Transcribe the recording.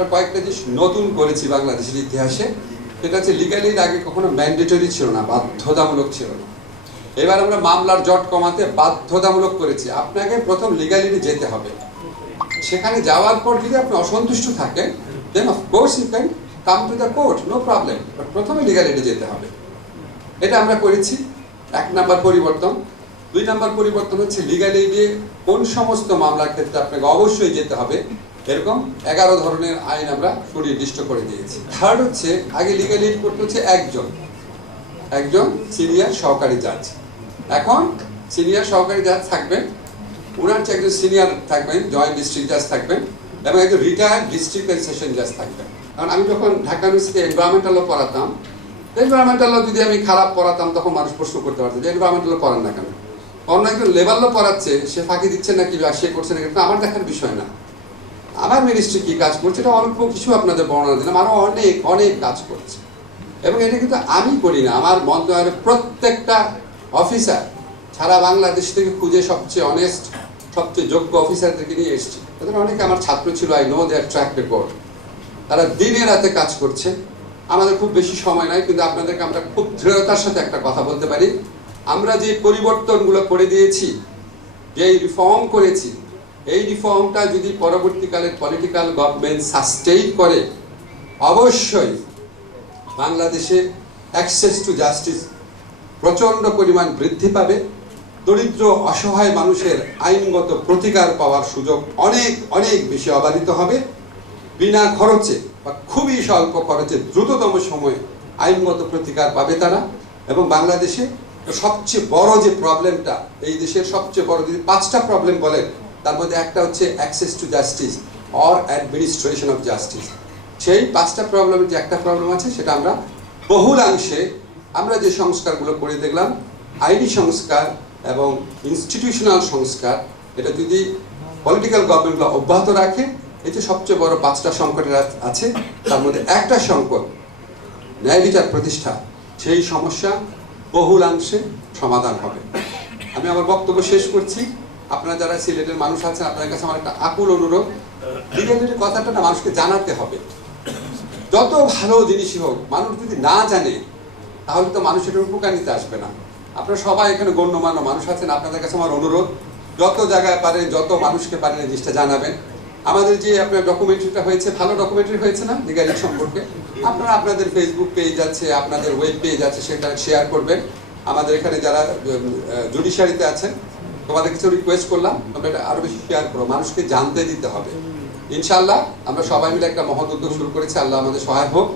আমরা কয়েকটা জিনিস নতুন করেছি বাংলাদেশের ইতিহাসে। সেটা হচ্ছে লিগালি আগে কখনো ম্যান্ডেটরি ছিল না, বাধ্যতামূলক ছিল না। এবার আমরা মামলার জট কমাতে বাধ্যতামূলক করেছি। আপনাকে প্রথম লিগালিটি যেতে হবে। সেখানে যাওয়ার পর যদি আপনি অসন্তুষ্ট থাকেন then of course you can come to the court no problem but প্রথমে লিগালিটি যেতে হবে। এটা আমরা করেছি। এক নাম্বার পরিবর্তন। দুই নাম্বার পরিবর্তন হচ্ছে লিগাল এইডে কোন সমস্ত মামলার ক্ষেত্রে আপনাকে অবশ্যই যেতে হবে। এরকম এগারো ধরনের আইন আমরা সুনির্দিষ্ট করে দিয়েছি। থার্ড হচ্ছে, আগে লিগাল এইড করতে হচ্ছে একজন। একজন সিনিয়র সহকারী জাজ এখন সিনিয়র সহকারী জাজ থাকবেন, ওনার যে একজন সিনিয়র থাকবেন জয়েন্ট ডিস্ট্রিক্ট জাজ থাকবেন, এবং একজন রিটায়ার্ড ডিস্ট্রিক্ট সেশন জাজ থাকবেন। কারণ আমি যখন ঢাকা ইউনিভার্সিটি এনভায়রনমেন্টাল ল পড়াতাম এনভায়রনমেন্টাল ল যদি আমি খারাপ পড়াতাম, তখন মানুষ প্রশ্ন করতে পারতো যে এনভায়রনমেন্টাল ল পড়ান না কেন? অন্য একজন লেভেল ল পড়াচ্ছে, সে ফাঁকি দিচ্ছে নাকি বা সে করছে না কিন্তু আমার দেখার বিষয় না। আমার মিনিস্ট্রি কি কাজ করছে? এটা অল্প কিছু আপনাদের বর্ণনা দিলাম। আরও অনেক অনেক কাজ করছে। এবং এটা কিন্তু আমি করি না। আমার মন্ত্রণালয়ের প্রত্যেকটা অফিসার সারা বাংলাদেশ থেকে খুঁজে সবচেয়ে অনেস্ট সবচেয়ে যোগ্য অফিসারদেরকে নিয়ে এসেছি। তাদের অনেকে আমার ছাত্র ছিল I know their track record তারা দিনে রাতে কাজ করছে। আমাদের খুব বেশি সময় নাই, কিন্তু আপনাদেরকে আমরা খুব দৃঢ়তার সাথে একটা কথা বলতে পারি। আমরা যে পরিবর্তনগুলো করে দিয়েছি, যে রিফর্ম করেছি এই রিফর্মটা যদি পরবর্তীকালে পলিটিক্যাল গভর্নমেন্ট সাস্টেইন করে, অবশ্যই বাংলাদেশে অ্যাক্সেস টু জাস্টিস প্রচণ্ড পরিমাণ বৃদ্ধি পাবে। দরিদ্র, অসহায় মানুষের আইনগত প্রতিকার পাওয়ার সুযোগ অনেক অনেক বেশি অবাধিত হবে। বিনা খরচে বা খুবই স্বল্প খরচে দ্রুততম সময়ে আইনগত প্রতিকার পাবে তারা এবং বাংলাদেশে সবচেয়ে বড় যে প্রবলেমটা এই দেশের সবচেয়ে বড় যদি পাঁচটা প্রবলেম বলেন তার মধ্যে একটা হচ্ছে access to justice or administration of justice সেই পাঁচটা প্রবলেমের যে একটা প্রবলেম আছে, সেটা আমরা বহুলাংশে আমরা যে সংস্কারগুলো করে দেখলাম, আইনি সংস্কার এবং ইনস্টিটিউশনাল সংস্কার, এটা যদি পলিটিক্যাল গভর্নমেন্টগুলো অব্যাহত রাখে যে সবচেয়ে বড় পাঁচটা সংকটের আছে, তার মধ্যে একটা সংকট, ন্যায় বিচার প্রতিষ্ঠা, সেই সমস্যা বহুলাংশে সমাধান হবে। আমি আমার বক্তব্য শেষ করছি। আপনারা যারা সিলেটের মানুষ আছেন, আপনাদের কাছে আমার একটা আকুল অনুরোধ। লিগালিটির কথাটা না, মানুষকে জানাতে হবে। যত ভালো জিনিসই হোক, মানুষ যদি না জানে, তাহলে তো মানুষ এটার নিতে আসবে না। আপনারা সবাই এখানে গণ্যমান্য মানুষ আছেন, আপনাদের কাছে আমার অনুরোধ। যত জায়গায় পারেন, যত মানুষকে পারেন জিনিসটা জানাবেন। আমাদের যে আপনার ডকুমেন্টারিটা হয়েছে, ভালো ডকুমেন্টারি হয়েছে না লিগালিক সম্পর্কে? আপনারা আপনাদের ফেসবুক পেজ আছে, আপনাদের ওয়েব পেজ আছে, সেটা শেয়ার করবেন। আমাদের এখানে যারা জুডিশিয়ারিতে আছেন তোমাদের কিছু রিকোয়েস্ট করলাম, তোমরা এটা আরও বেশি শেয়ার করো, মানুষকে জানতে দিতে হবে। ইনশাল্লাহ আমরা সবাই মিলে একটা মহৎ উদ্যোগ শুরু করেছি, আল্লাহ আমাদের সহায় হোক।